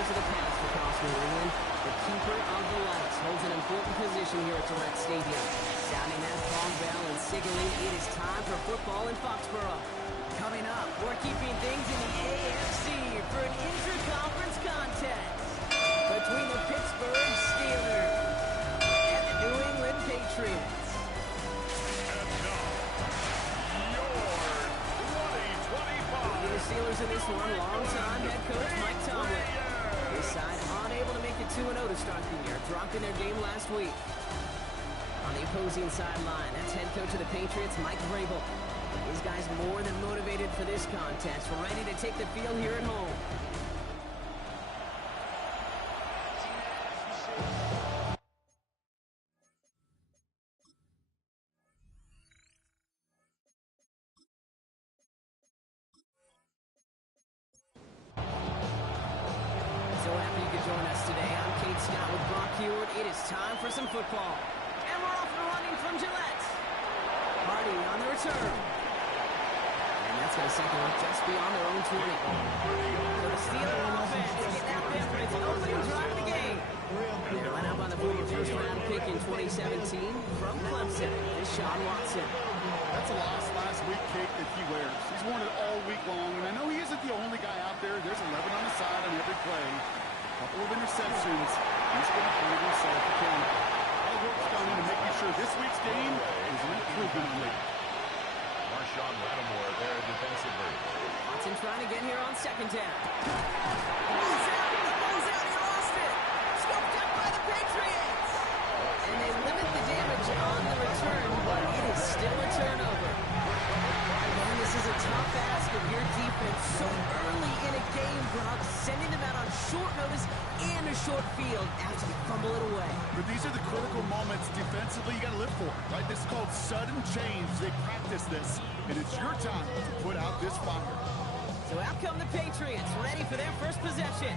returns to the pass for Cross New England. The keeper of the lights holds an important position here at Gillette Stadium. Sounding that phone bell and signaling it is time for football in Foxborough. Coming up, we're keeping things in the AFC for an inter-conference contest between the Pittsburgh Steelers and the New England Patriots. Steelers in this one, long-time head coach Mike Tomlin. This side unable to make it 2-0 to start the year, dropped in their game last week. On the opposing sideline, that's head coach of the Patriots, Mike Vrabel. These guys more than motivated for this contest, ready to take the field here at home. It is time for some football. And we're off and running from Gillette. Hardy on the return. And that's going to set them up just beyond their own 20. So the Steelers offense getting out there for its opening drive of the game. They're let out by the former first-round pick in 2017 from Clemson, Deshaun Watson. That's a loss last week cake that he wears. He's worn it all week long, and I know he isn't the only guy out there. There's 11 on the side on every play. A couple of interceptions. He's going to hold himself accountable. All the work's gone into making sure this week's game is an improvement week. Maddengm there defensively. Watson trying to get here on second down. Ball's out, he lost it. Scooped up by the Patriots. And they limit the damage on the return, but it is still a turnover. And this is a tough ask of your defense so early in a game, Brock, sending them out on short notice and a short field after they fumble it away. But these are the critical moments defensively you got to live for, right? This is called sudden change. They practice this, and it's your time to put out this fire. So out come the Patriots, ready for their first possession.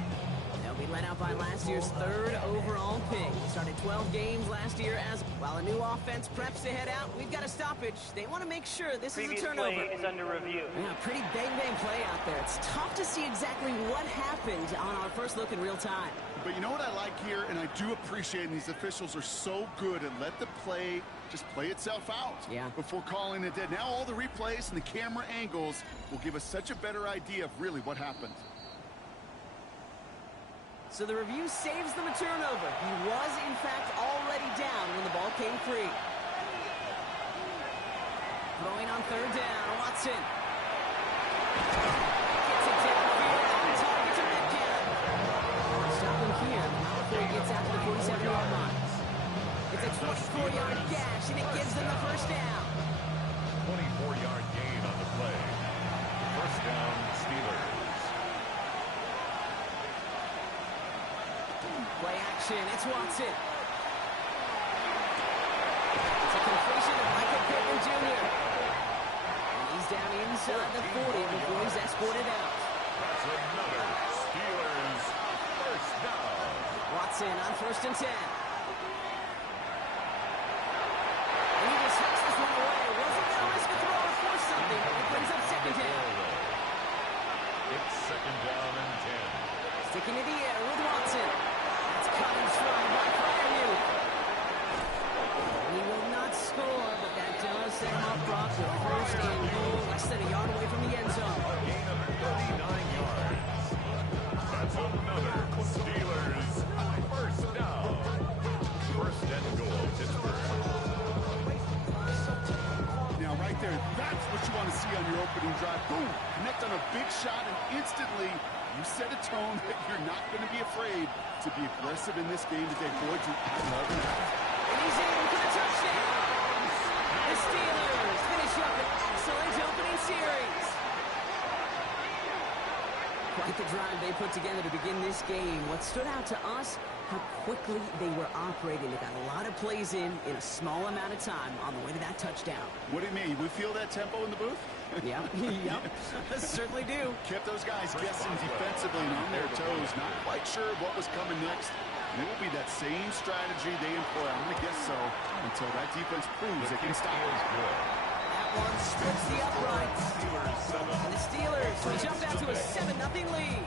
They'll be led out by last year's third overall pick. They started 12 games last year as while a new offense preps to head out. We've got a stoppage. They want to make sure this is a turnover. Play is under review. Yeah, pretty bang-bang play out there. It's tough to see exactly what happened on our first look in real time. But you know what I like here, and I do appreciate, and these officials are so good and let the play just play itself out before calling it dead. Now all the replays and the camera angles will give us such a better idea of really what happened. So the review saves them a turnover. He was, in fact, already down when the ball came free. Throwing on third down, Watson. Gets it downfield, on target to Maddengm. Stop him here, not before he gets out to the 47-yard line. It's a 24-yard gash, and it gives them the first down. 24-yard gain on the play. First down, Steelers. Play action, it's Watson. It's a completion of Michael Pittman Jr. And he's down inside the 40 before he's escorted out. That's another Steelers first down. Watson on 1st and 10. And he just hits this one away. Wasn't going to risk a throw or force something, but it brings up second down. It's second down and 10. Sticking to the air with Watson. Cut and strong by Maddengm. He will not score, but that does set him up, Brock, with first and goal, less than a yard away from the end zone. A gain of 39 yards. That's another Steelers first down. First and goal, Pittsburgh. Now right there, that's what you want to see on your opening drive. Boom! Connect on a big shot, and instantly you set a tone that you're not going to be afraid to be aggressive in this game today. Boy, I love it. And he's in for the touchdown. The Steelers finish up an excellent opening series. Quite the drive they put together to begin this game. What stood out to us, how quickly they were operating. They got a lot of plays in a small amount of time on the way to that touchdown. What do you mean? We feel that tempo in the booth? Yep, certainly do. Kept those guys guessing defensively and on their toes. Not quite sure what was coming next. And it will be that same strategy they employ. I'm going to guess so until that defense proves it can stop it. That one strips the uprights. And the Steelers will jump out to a 7-0 lead.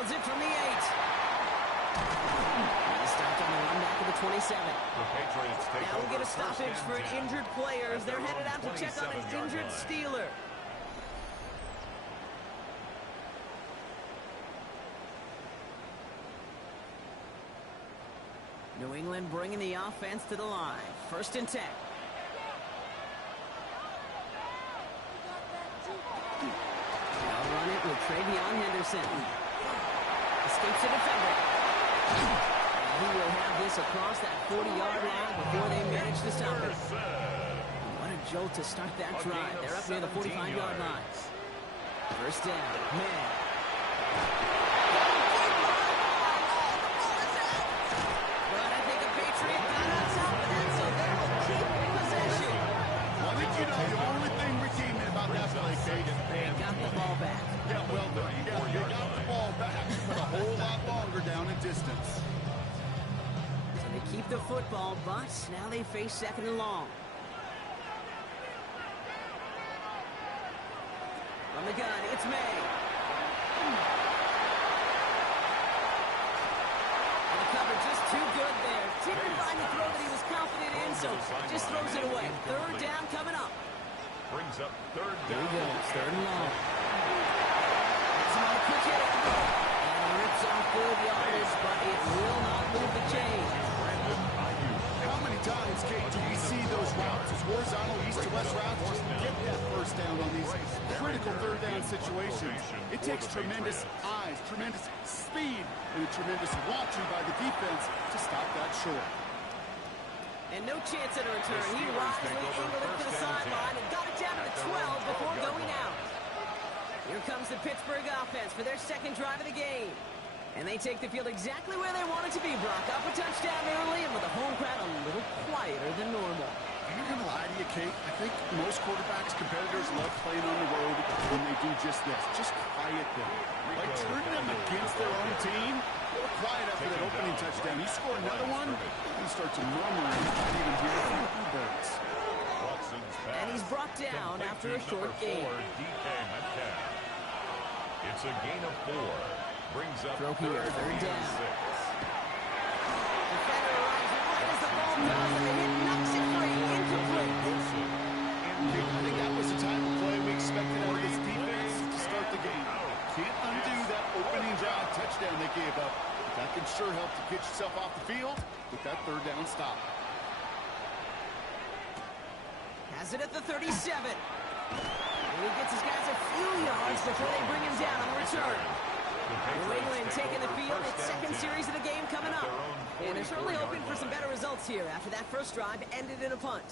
Fields it from the 8. He's stopped on the run back to the 27. The Patriots take Now we'll over get a stoppage first for an and 10 injured player as at they're their headed own out to check on an 27-yard injured line. Steeler. New England bringing the offense to the line. First and 10. They'll run it with Travion Henderson. Escapes the defender. He will have this across that 40-yard line before they manage to stop it. What a jolt to start that drive. They're up near the 45-yard line. First down. Man. But I think the Patriots got on top of that, so they will keep possession. Well, I think you know the only thing redeeming about that play, Kate. They got the ball back. Yeah, well done. Yeah, they got the ball back, but a whole lot longer down in distance. So they keep the football, but now they face second and long. From the gun, it's May. And the cover just too good there. Didn't find the throw that he was confident in, so just throws it away. Third down coming up. Brings up third There down. he goes, third and long. It's another quick hit. And rips off good yardage, but it will not move the chain. How many times, Kate, do we see those routes, those horizontal east-to-west routes, just get that first down on these critical third down situations? It takes tremendous eyes, tremendous speed, and a tremendous watching by the defense to stop that short. And no chance at a return. He wisely angled it to the sideline and got it down to the 12 before going out. Here comes the Pittsburgh offense for their second drive of the game. And they take the field exactly where they want it to be, Brock. Up a touchdown early and with the home crowd a little quieter than normal. I'm not going to lie to you, Kate. I think most quarterbacks, competitors love playing on the road when they do just this. Just quiet them. Like turning them against their own team. They were quiet after that opening touchdown. You score another one, you start to murmur and you can't even hear the birds. And he's brought down after a short gain. It's a gain of 4. Brings up Throw here, third down. 6. Defender arrives right as the ball goes, and the hit knocks it free. Incomplete. I think that was the type of play we expected out of this defense to start the game. Can't undo that opening drive touchdown they gave up. But that can sure help to get yourself off the field with that third down stop. Has it at the 37. And he gets his guys a few yards before they bring him down on the return. New England taking the field, its second series of the game coming up. And they're certainly hoping for some better results here after that first drive ended in a punt.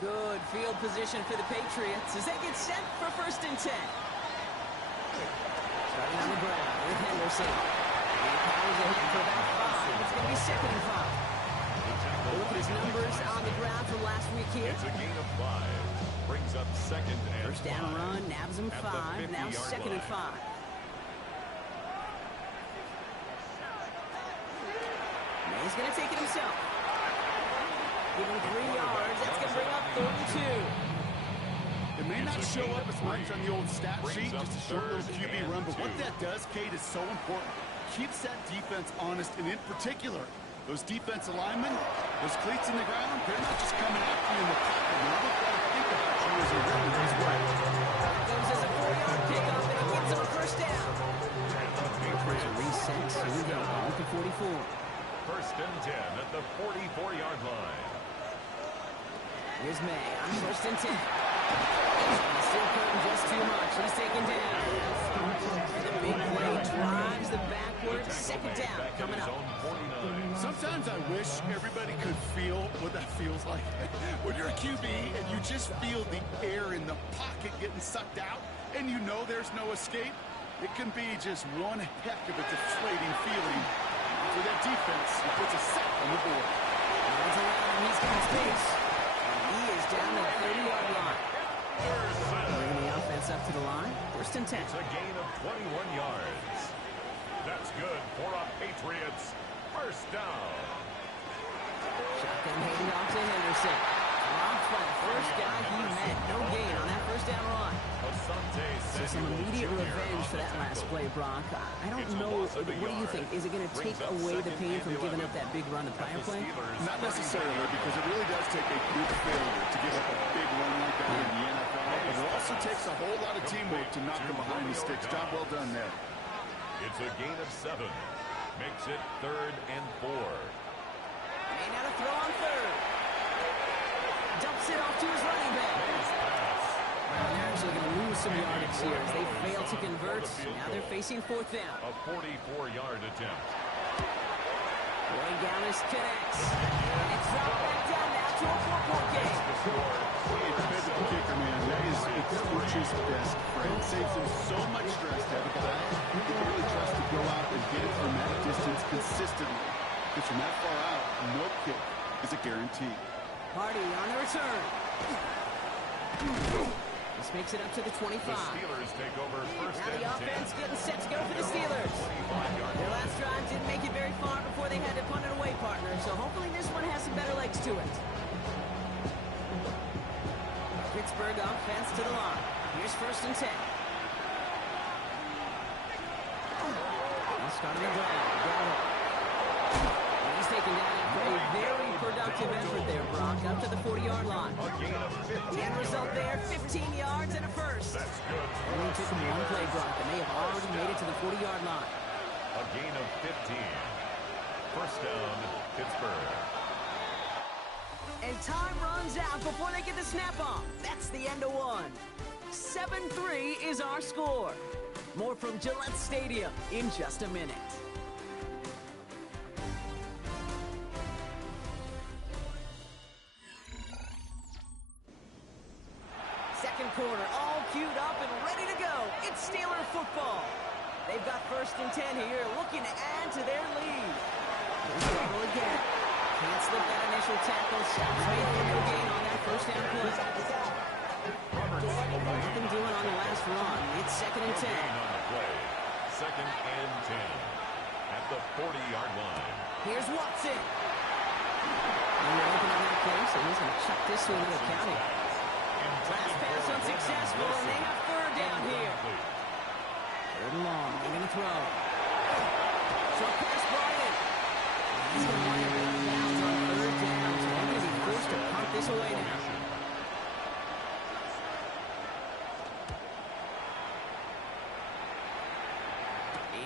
Good field position for the Patriots as they get set for first and 10. Starting on the ground with Henderson. He powers ahead for about 5. It's going to be second and 5. Look at his numbers on the ground from last week here. It's a gain of 5. Brings up second and First down 5. run, nabs him 5. Now second and 5. He's going to take it himself. Give him 3 yards. That's going to bring up 32. It may not show up as much on the old stat sheet, just a short little QB run, but what that does, Kate, is so important. Keeps that defense honest, and in particular, those defensive linemen, those cleats in the ground, they're not just coming after you in the pocket. Now they've got to think about you as a runner as well. Goes as a 4-yard pickup, and he gets him a first down. Patriots reset. Here we go. At the 44. First and 10 at the 44-yard line. Here's May on first and 10. He's still cutting just too much. He's taken down. And the big play drives them backwards. Second down coming up. Sometimes I wish everybody could feel what that feels like. When you're a QB and you just feel the air in the pocket getting sucked out and you know there's no escape, it can be just one heck of a deflating feeling. For that defense, he puts a set on the board. Runs around, he's got space. And he is down to the 30-yard line. Bringing the offense up to the line. First and 10. It's a gain of 21 yards. That's good for a Patriots first down. Shotgun handing off to Henderson. Blocked by the first guy he met. No gain on that first down run. So some immediate revenge for that last play, Brock. I don't know. What do you think? Is it going to take away the pain from giving up that big run the prior play? Not necessarily, because it really does take a big failure to give up a big run like that in the NFL. But it also takes a whole lot of teamwork to knock them behind the sticks. Job well done there. It's a gain of 7. Makes it 3rd and 4. May not have throw on third. Dumps it off to his running back. They're actually going to lose some yardage here as they fail to convert. Now they're facing 4th down. A 44-yard attempt. Roy Gallis connects. And it's dropped back down now to a 4-point game. Physical kicker, man. That is a coach's best friend. Saves him so much stress to have a guy who can really trust to go out and get it from that distance consistently. Because from that far out, no kick is a guarantee. Party on the return. This makes it up to the 25. The Steelers take over first Now the and offense 10. getting set to go for the Steelers. Their last drive didn't make it very far before they had to punt it away, partner. So hopefully this one has some better legs to it. Pittsburgh offense to the line. Here's 1st and 10. They'll start on the ground. Gallup. He's taken down after a very productive effort there, Brock, up to the 40-yard line. A gain of 15. The end result there, 15 yards and a first. That's good. Only took them one play, Brock, and they have already made it to the 40-yard line. A gain of 15. First down, Pittsburgh. And time runs out before they get the snap off. That's the end of one. 7-3 is our score. More from Gillette Stadium in just a minute. Second quarter, all queued up and ready to go. It's Steeler football. They've got 1st and 10 here, looking to add to their lead. They struggle again. Can't slip that initial tackle. Stops made for no gain on that first down play. Nothing doing on the last run. It's 2nd and 10. On the play. 2nd and 10. At the 40-yard line. Here's Watson. And they're open on that play, so he's going to chuck this one into the county. Last pass unsuccessful, and they have 3rd down here. 3rd and long. They're going to throw. Short pass, Bryant. He's going to wind up out on 3rd down. So they're going to be forced to punt this away now.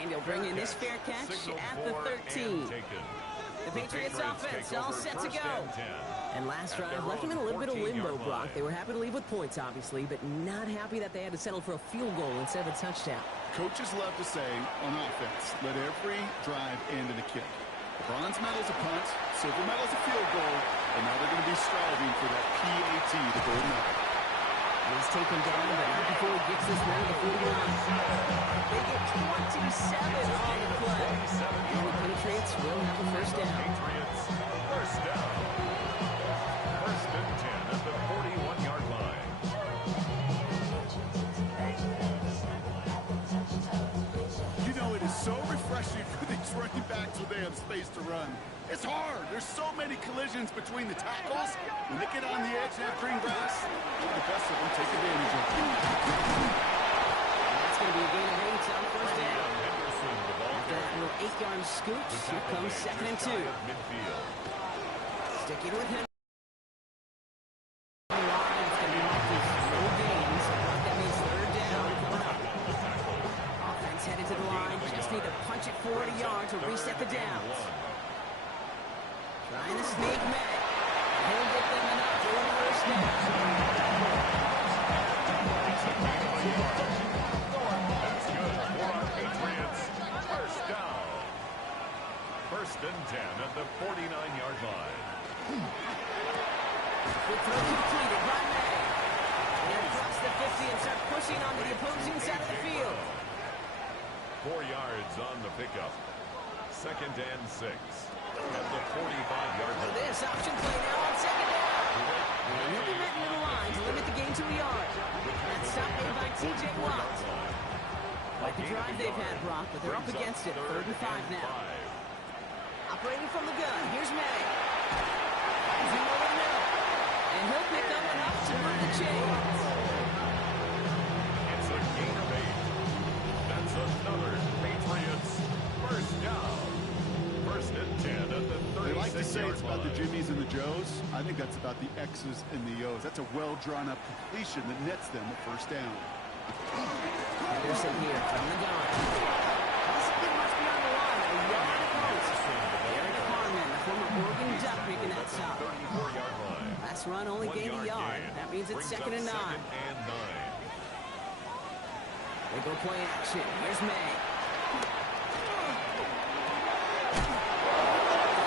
And he'll bring in this fair catch at the 13. The Patriots offense all set to go. And last drive left them in a little bit of limbo, Brock. They were happy to leave with points, obviously, but not happy that they had to settle for a field goal instead of a touchdown. Coaches love to say on offense, let every drive end in a kick. Bronze medal's a punt, silver medal's a field goal, and now they're going to be striving for that PAT, the gold medal. He's taken down, but not before he gets this man to the 49. They get 27 on the play. And the Patriots will have a 1st down. Patriots, 1st down. 1st and 10 at the 41-yard line. You know, it is so refreshing for these running backs when they have space to run. It's hard. There's so many collisions between the tackles. When they get on the edge and have green grass, the best of them take advantage of it. That's going to be a gain of 8 on 1st down. After that little 8-yard scoop, here comes 2nd and 2. Sticking with him. It's going to be like this. No gains. That means 3rd down coming up. Offense headed to the line. Just need to punch it 40 yards to reset the downs. Trying to sneak Matt. He'll get them enough for the 1st down. That's good for our Patriots. 1st down. 1st and 10 at the 49-yard line. Good throw completed by May. And across the 50 and start pushing onto the opposing side of the field. 4 yards on the pickup. 2nd and 6 at the 45-yard line. This option play now on 2nd down. And he'll be written to the line to limit the gain to a yard. That stop made by T.J. Watt. Like the drive they've had, Brock, but they're up against it. 3rd and 5 now. Operating from the gun, here's May. Finds him over the middle. And he'll pick up enough to move the chains. It's a gain of 8. That's another Patriots first down. First and 10 at the 36-yard line. They like to say it's about the Jimmies and the Joes. I think that's about the X's and the O's. That's a well-drawn-up completion that nets them a first down. Henderson here from the gun. This pretty much beyond the line. A yard at most. Eric Harmon, the former Oregon Duck, making that stop. 34-yard line. Last run only gained a yard. Gain. That means it's Brings second up and 9. second and 9. They go play action. Here's May.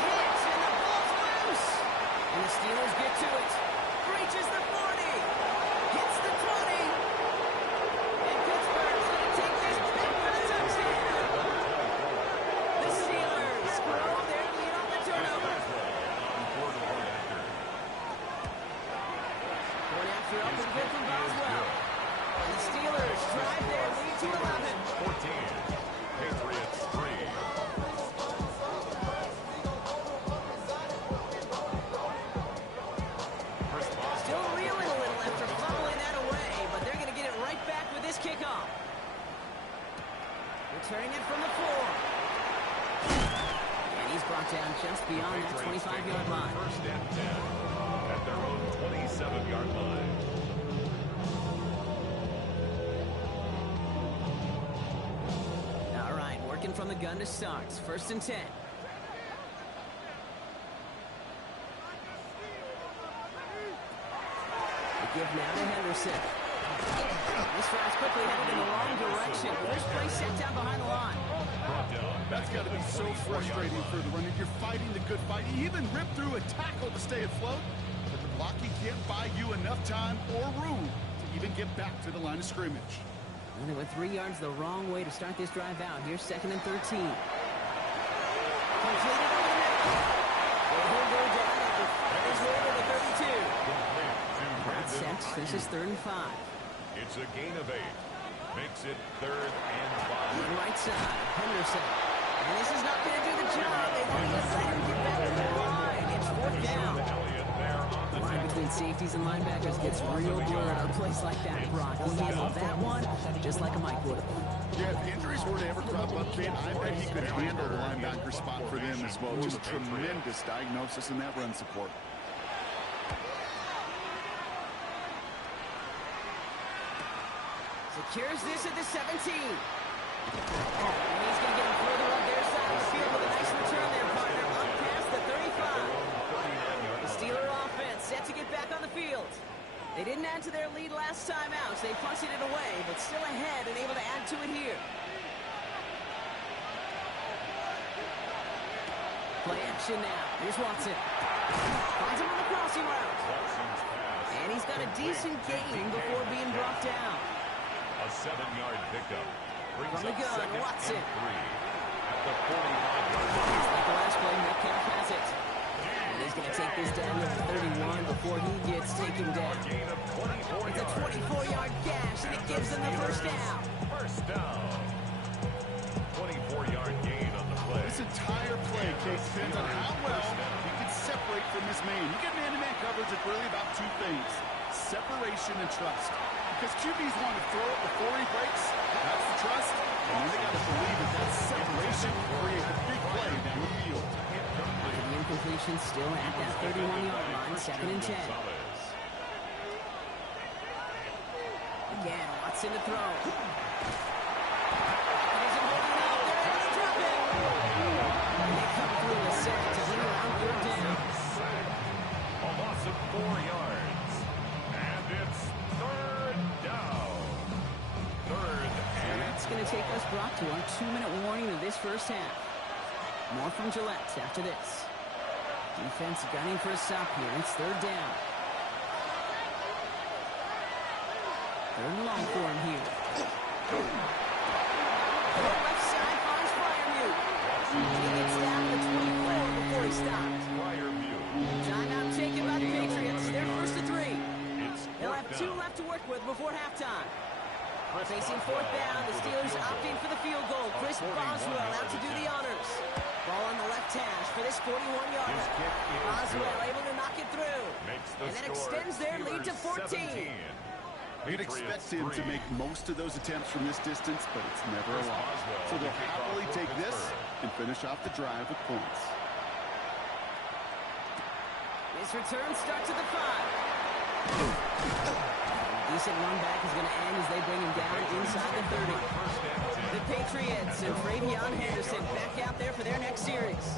Hits, and the ball's loose. And the Steelers get to it. Reaches the 40. Hits the 20. And Pittsburgh's going to take this back for the touchdown. The Steelers grow their lead on the turnover. Going after up and good from Boswell. And the Steelers drive their lead to 11. 14. Patriots 3. Still reeling a little after fumbling that away, but they're going to get it right back with this kickoff. Returning it from the 4. And he's brought down just beyond that 25-yard line. First and 10 at their own 27-yard line. All right, working from the gun to start. First and 10. The give now to Henderson. This round's quickly headed in the wrong direction. First play set down behind the line. Brought down. That's got to be so frustrating for the runner. You're fighting the good fight. You even rip through a tackle to stay afloat, but the blocking can't buy you enough time or room to even get back to the line of scrimmage. And they went 3 yards the wrong way to start this drive out. Here's second and 13. Completed over the middle. And he'll go down after fighting his way to the 32. That's set. This is 3rd and 5. It's a gain of 8. Makes it 3rd and On 5. the right side, Henderson. And this is not going to do the job. They want to let him get back to the line. It's 4th down. Elliott there on The the line between safeties and linebackers gets real blurred on a place like that, Brock. He handled that one just like a Mike would have. Yeah, if injuries were to ever crop up, Kate, I bet he could handle the linebacker spot for them as well. Just tremendous diagnosis in that run support. Secures this at the 17. And he's going to get him further up their side of the field with a nice return there, partner. Up past the 35. The Steeler offense set to get back on the field. They didn't add to their lead last time out, so they punted it away, but still ahead and able to add to it here. Play action now. Here's Watson. Finds him on the crossing route. And he's got a decent gain before being brought down. A 7-yard pickup. Brings From the up gun, second Watson. and 3 at the 45-yard line. Just like the last play, Metcalf has it. And he's going to take this down to the 31 before he gets taken down. Gain of 24 It's a yards. 24-yard gash, and it gives them the first down. First down. 24-yard gain on the play. This entire play, Kate, depends on how well he can separate from his man. You get man-to-man coverage, it's really about 2 things: separation and trust. Because QBs want to throw it before he breaks. That's the trust. And then they got to believe that that separation will create a big play down the field. The incompletion still at that 31-yard line, second and 10. Again, Watson to throw. He isn't holding up. They're going to drop it. And they come through a sack to bring around 3rd down. A loss of 4 yards. And it's 3rd down. 3rd And that's going to take us, Brock, to our 2-minute warning of this first half. More from Gillette after this. Defense gunning for a stop here. It's 3rd down. 3rd and long for him here. Left side finds Fryermuth. He gets down to 24 before he stops. Timeout taken by the Patriots. They're first to 3. They'll have 2 left to work with before halftime. Facing 4th down, the Steelers opting for the field goal. Chris Boswell out to do the honors. Ball on the left hash. for this 41-yarder. His kick is Boswell good. able to knock it through. Makes the And that score extends their lead to 14. 17. You'd expect Patriots him to 3. make most of those attempts from this distance, but it's never a lot. Boswell, So the they'll kickoff happily for take this Pittsburgh. and finish off the drive with points. This return starts at the 5. Decent run back is going to end as they bring him down inside the 30. First and 10. The Patriots and Travion Henderson back out there for their next series.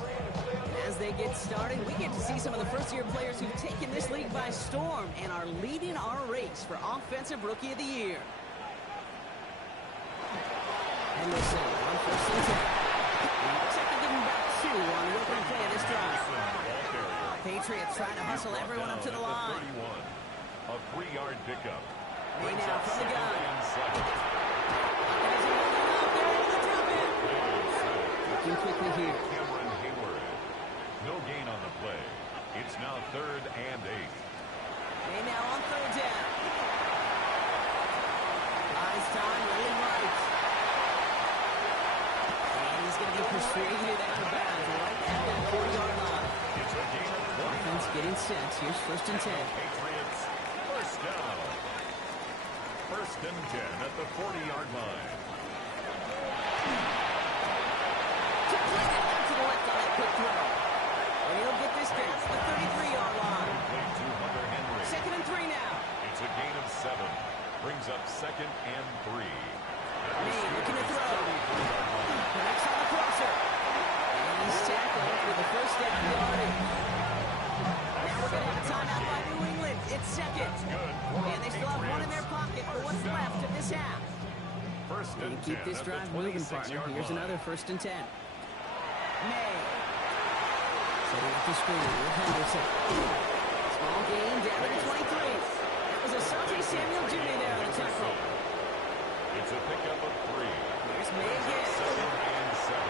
And as they get started, we get to see some of the first-year players who've taken this league by storm and are leading our race for Offensive Rookie of the Year. Henderson on first and 10. And looks like they give him about 2 on the opening play of this drive. Patriots trying to hustle everyone up to the line. 31. A 3-yard pickup. Way now from the gun. Looking quickly here. Cameron Hayward. No gain on the play. It's now 3rd and 8. They now on 3rd down. Eyes time, rolling right. And he's going to be persuaded out of bounds right at the 40-yard line. It's a gain of 20. Offense getting set. Here's 1st and 10. Patriots, first down. 1st and 10 at the 40-yard line. Completed out to the left on that quick throw. And he'll get this down to the 33-yard line. Play to Hunter Henry. 2nd and 3 now. It's a gain of 7. Brings up 2nd and 3. May looking to throw. Connects on the crosser. And he's tackled for the first down yardage. Now we're going to have a timeout by New England. It's 2nd. And they still have 1 in their pocket for what's left of this half. First and And keep 10 this at the drive moving, partner. 26-yard Here's line. another 1st and 10. May. Setting up the screen with Henderson. Small gain down to the 23. That was Asante Samuel Jr. there on the tackle. It's a pickup of 3. Here's May again. 2nd and 7.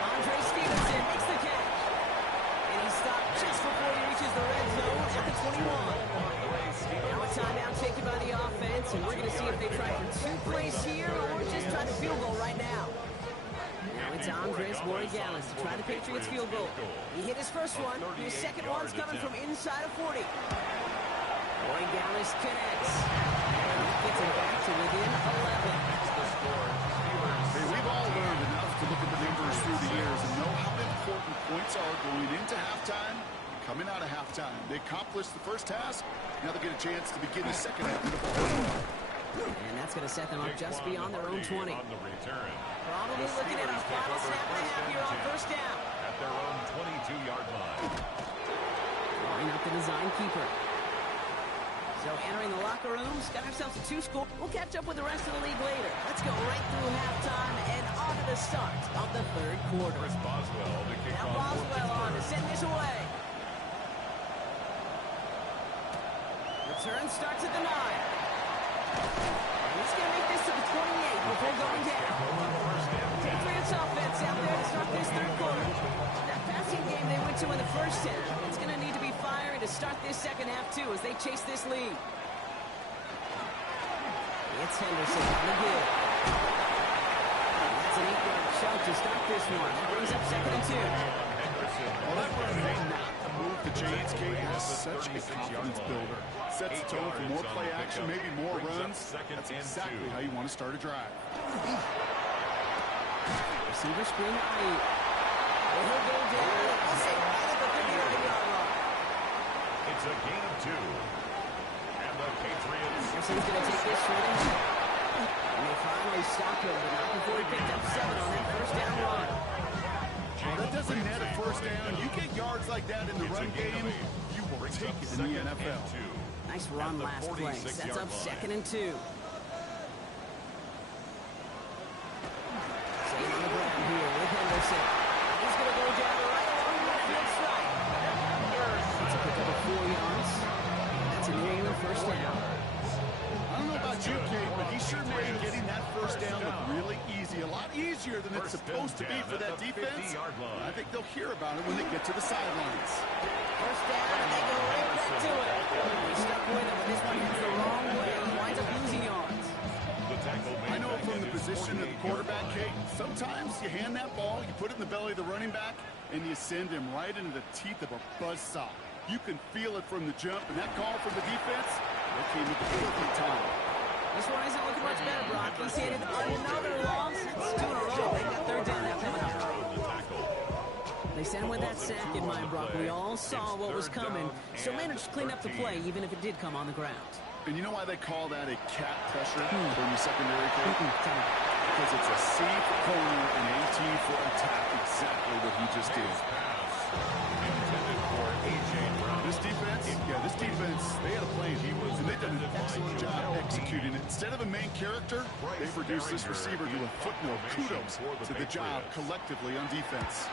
Andre Stevenson makes the catch. And he's stopped just before he reaches the red zone at the 21. Now a timeout taken by the offense, and we're going to see if they try for 2 plays here or just try the field goal right now. Now it's Andres Borregales to try the Patriots field goal. He hit his first one. His second one's coming from inside of 40. Borregales connects. And that gets him back to within 11. Hey, we've all learned enough to look at the numbers through the years and know how important points are going into halftime and coming out of halftime. They accomplished the first task. Now they get a chance to begin the second half. And that's going to set them up just beyond their own 20. On the return. Probably looking at our final snap and a half here on 1st down. At their own 22-yard line. Drawing up the design keeper. So entering the locker rooms, got ourselves a 2-score. We'll catch up with the rest of the league later. Let's go right through halftime and on to the start of the 3rd quarter. Chris Boswell, the Now kickoff for Boswell on to Pittsburgh. send this away. Return starts at the 9. And he's going to make this to the 28 before going down. Patriots offense out there to start this 3rd quarter. That passing game they went to in the first half, it's going to need to be fiery to start this second half too as they chase this lead. It's Henderson on the give. That's an 8-yard chunk to start this one. That brings up 2nd and 2. Well, that run not to move the chains, Kate, is such a confidence builder. Sets the tone for more play action, maybe more runs. That's exactly how you want to start a drive. Receiver screen to Ayuk. And he'll go down. I'll say right at the 39-yard line. It's a gain of 2. And the Patriots. Anderson's going to take this straight ahead. And they finally stopped him, but not before he picked up 7 on that 1st down run. That doesn't net a 1st down. You get yards like that in the run game, you will take it in the NFL. Nice run last play. Sets up 2nd and 2. Staying on the ground here with Henderson. He's going to go down right along the field stripe. It's a pickup of 4 yards. That's a New England 1st down. I don't know about you, Kate, but he sure made getting that 1st down look really easy. A lot easier than it's supposed to be for that defense. I think they'll hear about it when they get to the sidelines. 1st down, and they go right back to it. They stuck with him, but this one hits the wrong way. He winds up losing yards. The tackle made. I know from the position of the quarterback, Kate, sometimes you hand that ball, you put it in the belly of the running back, and you send him right into the teeth of a buzzsaw. You can feel it from the jump, and that call from the defense, that came at the perfect time. This one isn't looking much better, Brock. He's handed another loss. It's 2 in a row. They got third down now coming up. They sent with that sack in mind, Brock. We all saw what was coming, so managed to clean up the play, even if it did come on the ground. And you know why they call that a cat pressure from the secondary, Kate? Because it's a C for corner and a T for attack, exactly what he just did. This defense, they had a plan. And they've done an excellent job executing it. Instead of a main character, they've reduced this receiver to a footnote. Kudos to the job collectively on defense.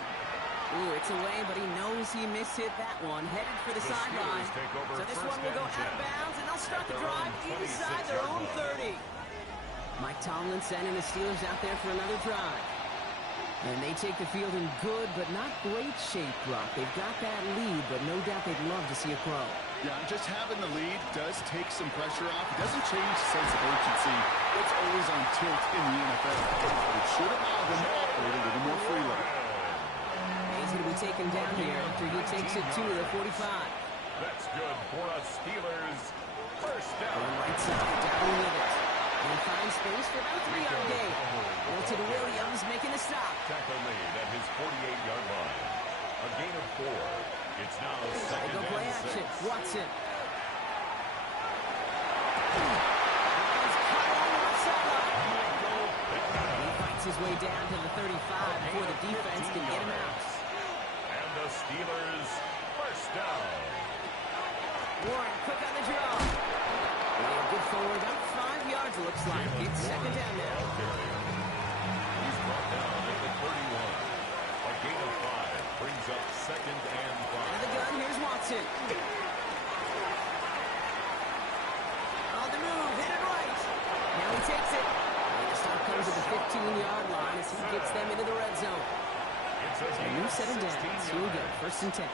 Ooh, it's away, but he knows he mishit that one. Headed for the sideline. So this one will go out of bounds, and they'll start the drive inside their own 30. Mike Tomlin sending the Steelers out there for another drive. And they take the field in good but not great shape, Brock. They've got that lead, but no doubt they'd love to see it grow. Yeah, just having the lead does take some pressure off. It doesn't change the sense of urgency. It's always on tilt in the NFL. It should allow them to operate a little more freely. He's going to be taken down here after he takes it to the 45. That's good for us Steelers. First On down. the right side, down with it. And he finds space for about a 3-yard gain. Milton Williams making the stop. Tackle made at his 48-yard line. A gain of 4. It's now They second go play and action. 6. Watson. He's caught on the left sideline. And he fights his way down to the 35 before the defense can get him out. And the Steelers first down. Warren quick on the draw. And good forward, about 5 yards it looks like. It's second down now. He's brought down at the 31. A gain of 5 brings up second and Out of the 5. gun, here's Watson. On the move, hit it right. Now he takes it. And the stop comes at the 15-yard line as he gets them into the red zone. It's a And gain you of set him down. 16 Here we go, yards. first and 10.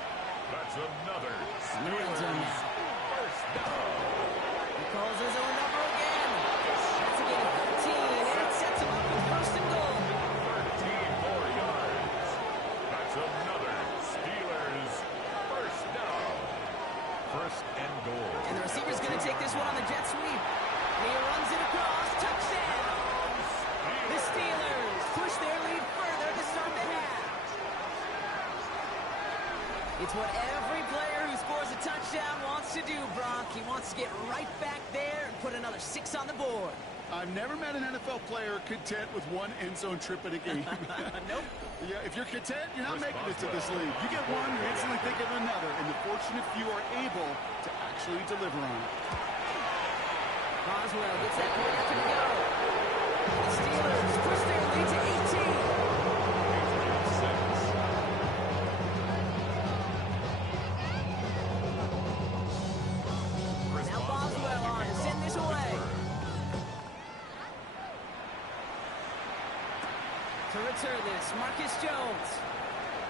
That's another In the red zone Steelers now. first down. He calls his own number again. That's a gain of 13, and it sets him up with first and goal. 13 more yards. That's another Steelers first down. First and goal. And the receiver's going to take this one on the jet sweep. And he runs it across. Touchdown. The Steelers push their lead further to start the half. It's what every player who scores a touchdown wants to do, Brock. He wants to get right back there and put another 6 on the board. I've never met an NFL player content with one end zone trip in a game. Nope. Yeah, if you're content, you're not making it to this league. You get one, you instantly think of another, and the fortunate few are able to actually deliver on it. Boswell gets that point after to go. The Steelers push their lead to 18. Now Boswell on to send this away. To return this, Marcus Jones.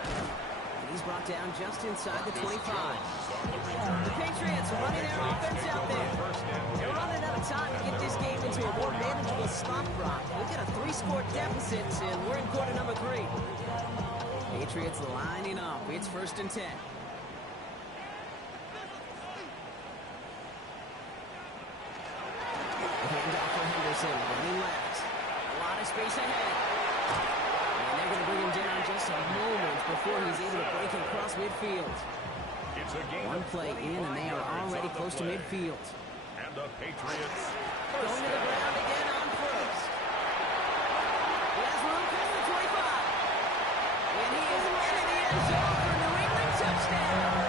And he's brought down just inside the 25. The Patriots running their offense out there. They're running out of time to get this game into a more manageable spot, Brock. We've got a 3-score deficit, and we're in quarter number 3. Patriots lining up. It's first and 10. Handoff for Henderson, running left. A lot of space ahead. And they're going to bring him down just a moment before he's able to break across midfield. It's a gain One of play in, and they are 21 yards already on the close to play. midfield. And the Patriots Going first to the down. ground again on first. He has room past the 25. And he is into the end zone for New England touchdown.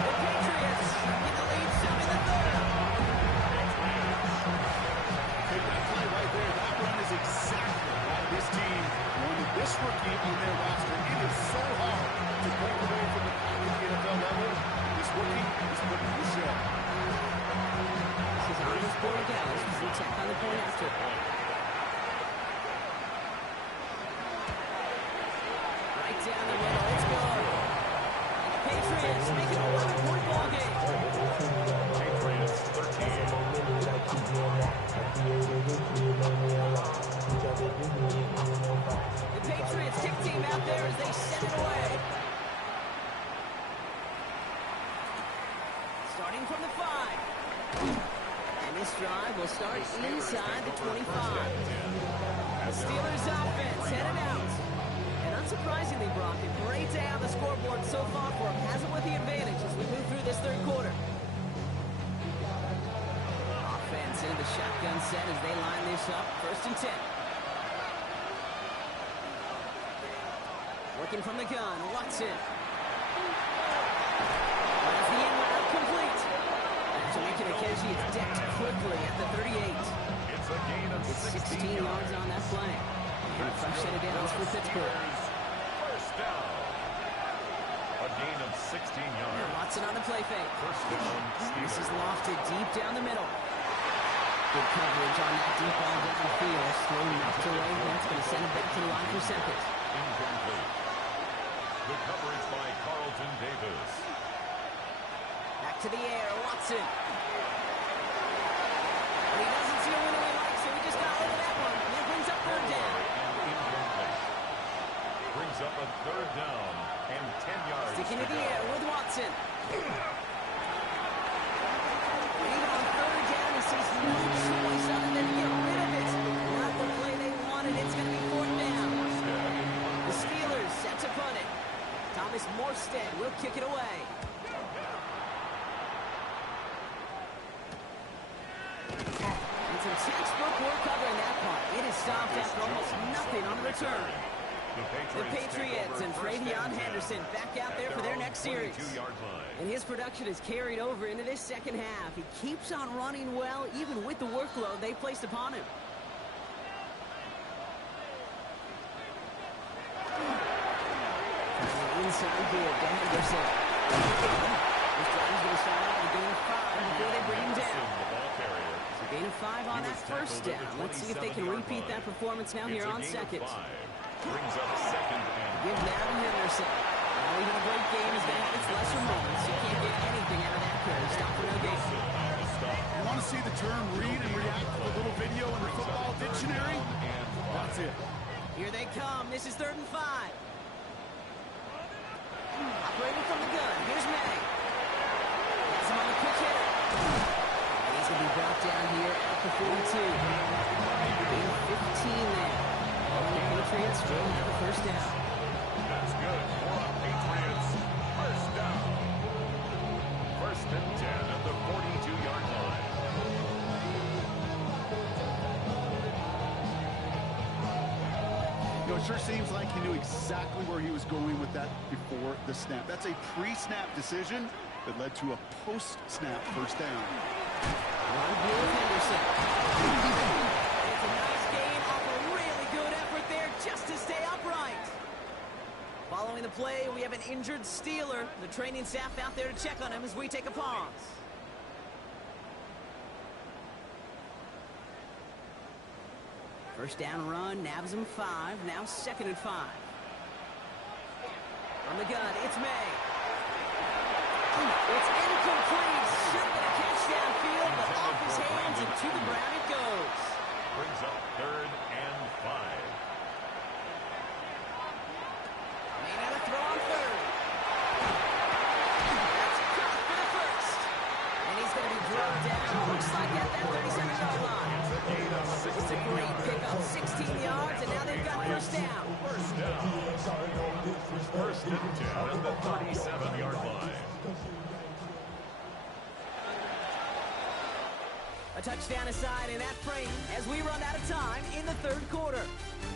The Patriots get the lead 7-3. Take that play right there. That run is exactly why this team wanted this rookie on their roster. It is so hard to break away from the pack at the NFL level. This rookie is putting in the show. This is Amos Borregales as we check on the point after. Right down the middle. It's good. And the Patriots make it a 11-point ball game. Patriots 13. as they send it away. Starting from the 5. And this drive will start inside the 25. The Steelers offense headed out. And unsurprisingly, Brock, a great day on the scoreboard so far for him. Has it with the advantage as we move through this third quarter. Offense in the shotgun set as they line this up. 1st and 10. Working from the gun, Watson. As the end route complete. After making a catch, he is decked quickly at the 38. It's a gain of 16 yards on that play. And a fresh set of downs for Pittsburgh. First down. A gain of 16 yards. Watson on the play fake. First down, This is Steelers. lofted deep down the middle. Good coverage on that deep ball down the field. Slow knocked away. That's going to send it back to the line for second. Incomplete. The coverage by Carlton Davis. Back to the air, Watson. And he doesn't see a winner he likes, so he just got over that one. And that brings up 3rd down. And incomplete. Brings up a 3rd down and 10 yards. Sticking to to the go. air with Watson. And even on 3rd down, he sees no choice other than to get rid of it. Not the play they wanted. It's going to be 4th down. The Steelers set to punt it. Thomas Morstead will kick it away. And some textbook work covering that punt. It is stopped after almost nothing on the return. The Patriots and Travion Henderson back out there for their next series. 22-yard line. And his production is carried over into this second half. He keeps on running well, even with the workload they placed upon him. Inside here to Henderson. This drive is going to start out with a gain of 5 before they bring him down. The ball carrier. So gain of 5 on that first down. Let's see if they can repeat that performance now here on second. Brings up 2nd and Give that to Henderson. Now even a great game is going to have its lesser moments. You can't get anything out of that carry. Stop for no gain. You want to see the term read and react to the little video in the football dictionary? That's it. Here they come. This is 3rd and 5. Operating from the gun. Here's May. Has him on the quick hitter. And he's going to be brought down here at the 42. Gain of 15 there. And the Patriots will have the 1st down. that's good for the Patriots. First down. 1st and 10 at the 42-yard line. You know, it sure seems like he knew exactly where he was going with that before the snap. That's a pre-snap decision that led to a post-snap 1st down. One here with Henderson. It's a nice gain off a really good effort there just to stay upright. Following the play, we have an injured Steeler. The training staff out there to check on him as we take a pause. First down run, nabs him 5. Now 2nd and 5. On the gun, it's May. It's incomplete. Should have been a catch downfield, but off his hands and to the ground it goes. Brings up 3rd and 5. May not have thrown on 3rd. That's caught for the 1st. And he's going to be dropped down. Looks like at that 37-yard line. It's a great pickup, 16 yards, and now they've got 1st down. First down. 1st and 10 at the 37-yard line. A touchdown aside in that frame as we run out of time in the 3rd quarter.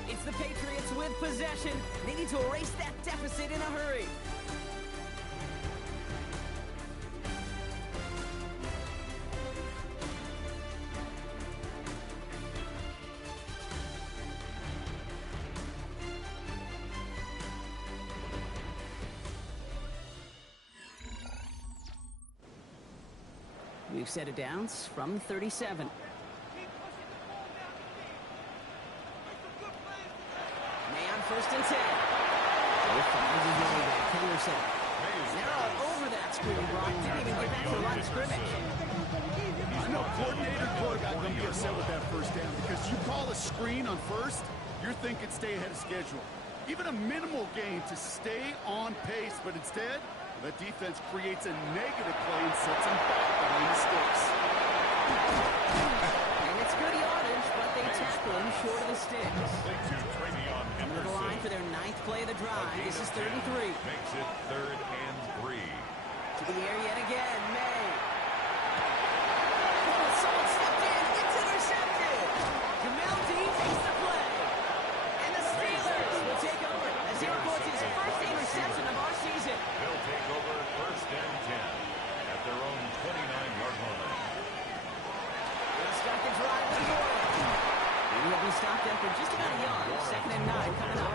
It's the Patriots with possession. They need to erase that deficit in a hurry. We've set it down from 37. May on 1st and 10. Henderson. Narrow over that screen, Brock. Didn't even get back to the line of scrimmage. I know coordinator quarterback going to be upset with that 1st down because you call a screen on 1st, you're thinking stay ahead of schedule. even a minimal gain to stay on pace, but instead, that defense creates a negative play and sets him back behind the sticks. And it's good yardage, but they tackle him short of the sticks. Under the line for their 9th play of the drive. This is 3rd and 3. Makes it 3rd and 3. To the air yet again, May. Oh, someone stepped in. It's intercepted. Jamel Dean makes the play. And the Steelers will take over as he records his first interception of our season. They'll take over 1st and 10 at their own 29-yard line. They'll start the drive with Moore. And he'll be stopped after just about a yard. 2nd and 9 coming up.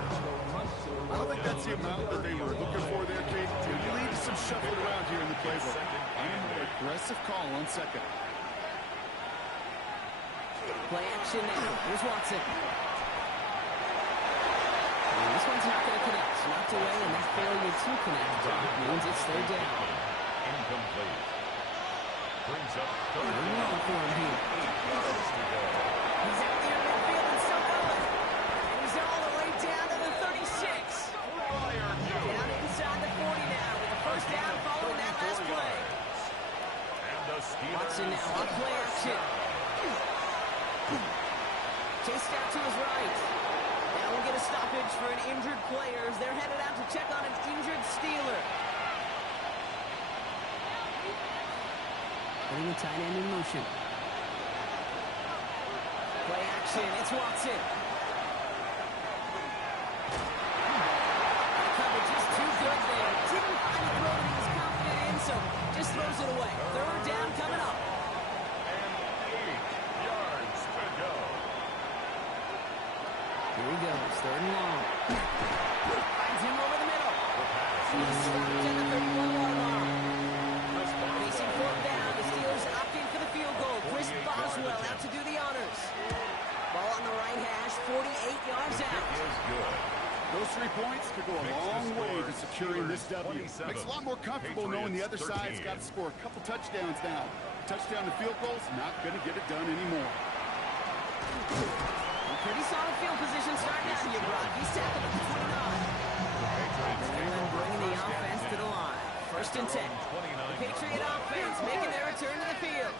I don't think that's the amount that they were looking for there, Kate. Maybe leave some shuffling around here in the playbook. And an aggressive call on 2nd. Play action now. Here's Watson. And this one's not going to connect. Knocked away, and that failure to connect means it's 3rd down. Incomplete. Brings up 3rd Third down. long for him here. 8 yards to go. He's out there in midfield and still going. And he's all the way down to the 36. Down inside the 40 now with the 1st down following that last play. And the Steelers Watson now on play action. Chased out to his right. Now we'll get a stoppage for an injured player as they're headed out to check on an injured Steeler. Putting the tight end in motion. Play action. It's Watson. The coverage is too good there. Didn't find the throw that he was confident in, so just throws it away. 3rd down coming up. and 8 yards to go. Here he goes. 3rd and long. Finds him over the middle. He's stopped at the 31-yard line. Facing 4th down, the Steelers opting for the field goal. Chris Boswell out to do the honors. Ball on the right hash, 48 yards out. Is good. Those 3 points could go a long way to securing this W. 27. Makes a lot more comfortable knowing the other side's got to score a couple touchdowns now. Touchdown to field goals, not going to get it done anymore. Pretty solid field position starting out here, Brock. He's tackled at the 29. And bringing the offense to the line. 1st and 10. The Patriot offense making their return to the field.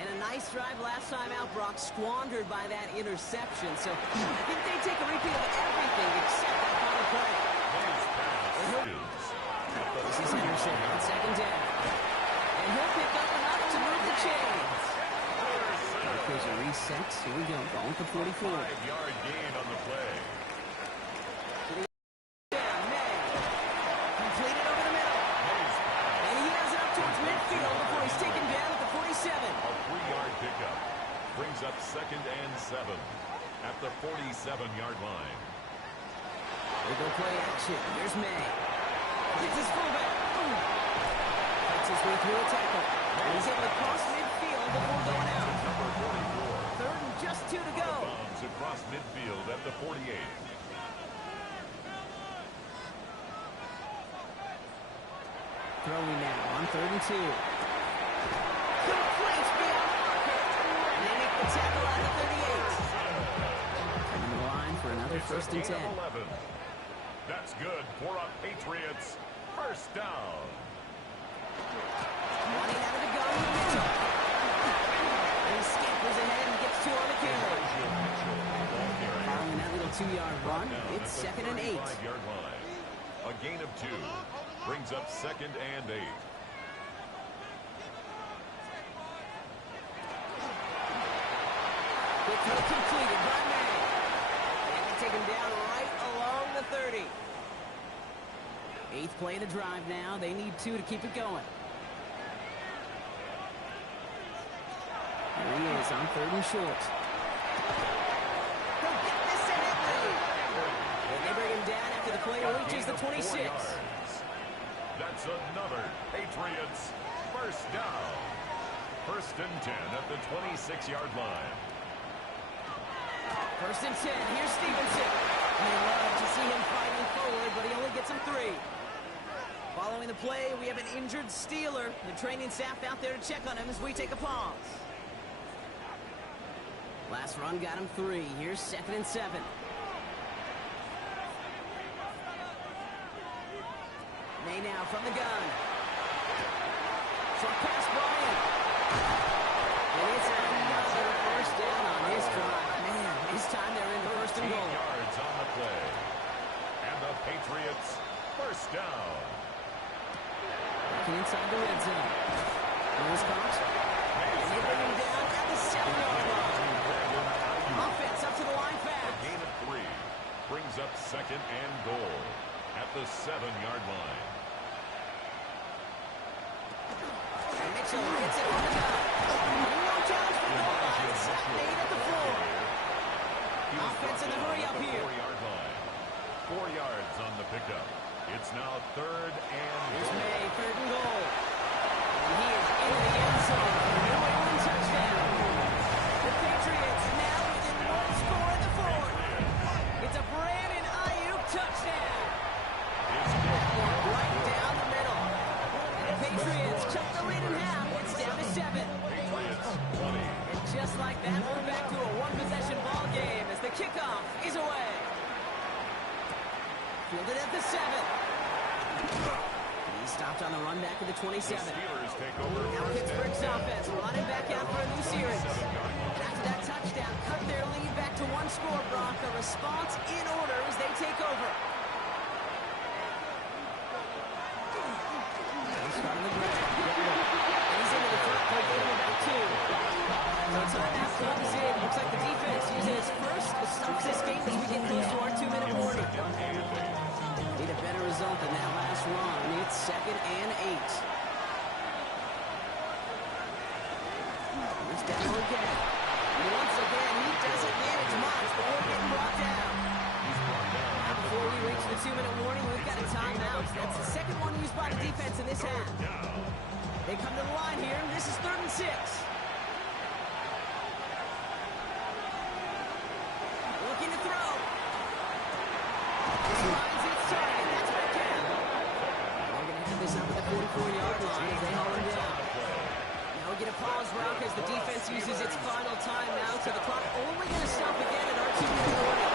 And a nice drive last time out, Brock, squandered by that interception. So I think they take a repeat of everything except that final play. This is Henderson on 2nd down. And he'll pick up enough to move the chains. There's a reset. Here we go. Going for 44. 5-yard gain on the play. Down, May. Completed over the middle. And he has it up towards midfield before he's taken down at the 47. A 3-yard pickup brings up 2nd and 7 at the 47-yard line. They go play action. Here's May. It's his fullback. Fights his way through a tackle. And he's able to cross midfield before going out. Number 44. 3rd and just 2 to go. Bombs across midfield at the 48. Throwing now on 3rd and 2. Complete beyond marker. And they make the tackle out of 38. Coming to the line for another 1st and 10. 11. That's good for a Patriots 1st down. Running out of the gun with Mitchell. And he scampers ahead and gets 2 on the carry. Following that little 2-yard run, it's 2nd and 8. 5-yard line. A gain of 2 brings up 2nd and 8. Quick throw completed by May. And they take him down right along the 30. 8th play of the drive now. They need 2 to keep it going. There he is on 3rd and short. He'll get this in Italy. And they bring him down after the play reaches the 26. That's another Patriots 1st down. 1st and 10 at the 26-yard line. 1st and 10. Here's Stevenson. They love to see him fighting forward, but he only gets him 3. Following the play, we have an injured Steeler. The training staff out there to check on him as we take a pause. Last run got him 3. Here's 2nd and 7. May now from the gun. Short pass, Bryant. And it's another first down on this drive. Man, this time they're in the first and 13 goal. yards on the play. And the Patriots first down. Looking inside the red zone. Here's Cox. And they bring him down at the 7-yard line. Offense up to the line fast. Gain of 3 brings up second and goal at the 7-yard line. And Mitchell gets it on the gun. No challenge for goal line. Sack made at the floor. Offense in the hurry up here. 4-yard line. 4 yards on the pickup. It's now third and Here's goal. May, third and goal. And he is into the end zone. New England touchdown. The Patriots now within one score in the fourth. It's a Brandon Ayuk touchdown. Right down the middle. And the Patriots cut the lead in half. It's down to 7. Patriots 20. And just like that, we're back to a one-possession ball game as the kickoff is away. Fielded at the 7. He stopped on the run back at the 27. Steelers take over. Now Pittsburgh's offense running back out for a new series. After that touchdown, cut their lead back to one score, Brock. A response in order as they take over. He's starting the ground. And he's into the first play game about 2. So timeout comes in. Looks like the defense using its first to stop this game as we get close to our 2-minute warning. Need a better result than that last run. It's second and 8. Here's down again. And once again, he doesn't manage much before getting brought down. Now before we reach the 2-minute warning, we've got a timeout. That's the second one used by the defense in this half. They come to the line here, and this is 3rd and 6. Looking to throw. This finds its target. That's Maddengm. They're going to hit this up at the 44-yard line as they haul him down. Now we get a pause, Brock, as the defense uses its final timeout. So the clock only going to stop again at our 2-minute warning.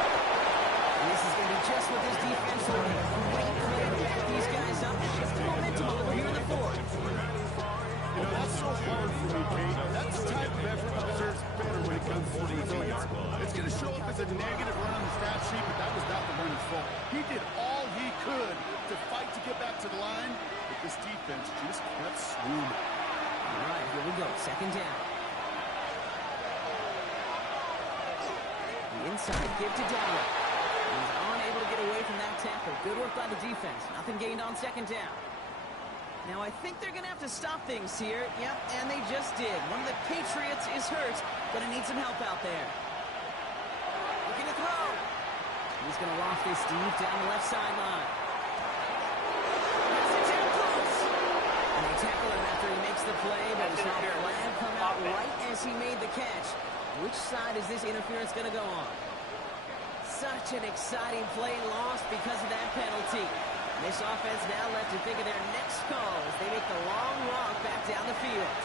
And this is going to be just what this defense will need. Great play to back these guys up and shift the momentum over here in the 4th. You know, that's so hard for me, Kate. That's the type of effort that deserves better when it comes to defense. It's going to show up as a negative run on the stat sheet, but that was not the runner's fault. He did all he could to fight to get back to the line, but this defense just kept swooning. All right, here we go. Second down. The inside give to Dowler. He's unable to get away from that tackle. Good work by the defense. Nothing gained on second down. Now, I think they're going to have to stop things here. Yep, and they just did. One of the Patriots is hurt. Going to need some help out there. Looking to throw. He's going to loft this deep down the left sideline. Pass it down close. And they tackle him after he makes the play, but we saw the flag come out right as he made the catch. Which side is this interference going to go on? Such an exciting play lost because of that penalty. This offense now left to think of their next call as they make the long walk back down the field.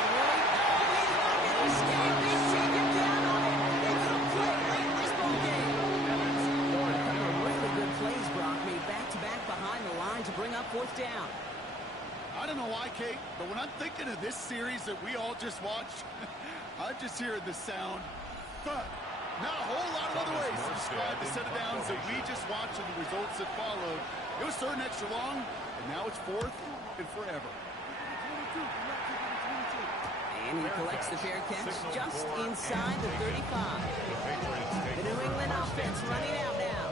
And really, he's not going to escape. They take him down on it. They don't play late in this ball game. A couple of really good plays, Brock, made back-to-back behind the line to bring up 4th down. I don't know why, Kate, but when I'm thinking of this series that we all just watched, I'm just hearing the sound, thud. Not a whole lot of other ways to describe the set of downs that we just watched and the results that followed. It was 3rd and extra long, and now it's 4th and forever. And he collects the fair catch just inside the 35. The New England offense running out now.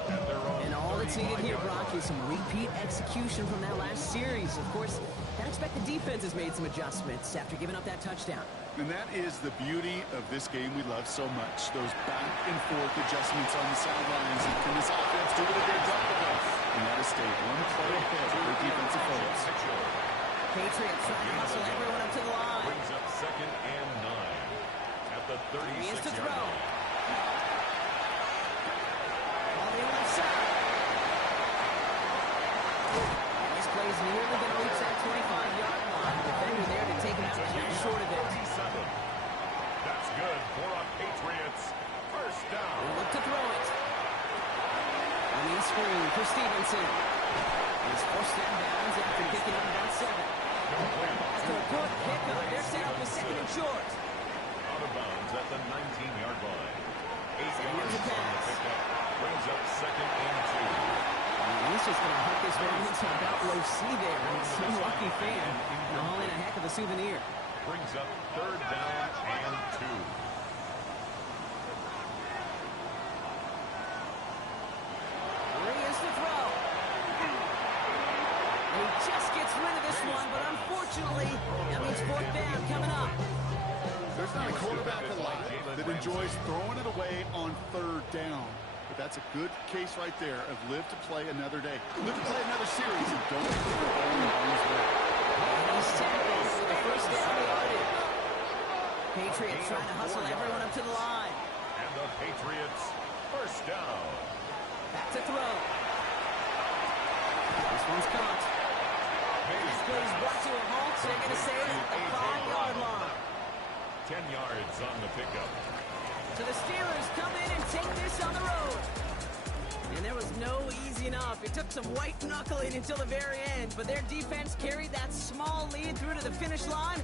And all that's needed here, Brock, is some repeat execution from that last series. Of course, I expect the defense has made some adjustments after giving up that touchdown. And that is the beauty of this game we love so much. Those back and forth adjustments on the sidelines. And can this offense do what it did with and that is stay one play ahead of their defensive foes. Patriots trying to hustle everyone up to the line. Brings up second and 9 at the 36-yard line. On the left side. And this play is nearly going to reach that 25-yard line. Defender there to take him out just short of it. That's good for a Patriots first down. We'll look to throw it. Running screen for Stevenson. He's forced down bounds after picking up about 7. After a good pickup, they're set up with second and short. Out of bounds at the 19-yard line. 8 Yards yards on the pickup. Brings up second and 2. He's just going to hook this one into about low C there. And some lucky fan. All in a heck of a souvenir. Brings up third down and 2. Here he is to throw. And he just gets rid of this one, but unfortunately, that means fourth down coming up. There's not a quarterback alive that enjoys throwing it away on third down. But that's a good case right there of live to play another day. Live to play another series and don't put the ball in harm's way. And he's tackled for the first down yardage. Patriots trying to hustle everyone up to the line. And the Patriots first down. Back to throw. This one's caught. This play is brought to a halt. So they're going to say it at the 5-yard line. 10 yards on the pickup. So the Steelers come in and take this on the road. And there was no easy enough. It took some white knuckling until the very end, but their defense carried that small lead through to the finish line.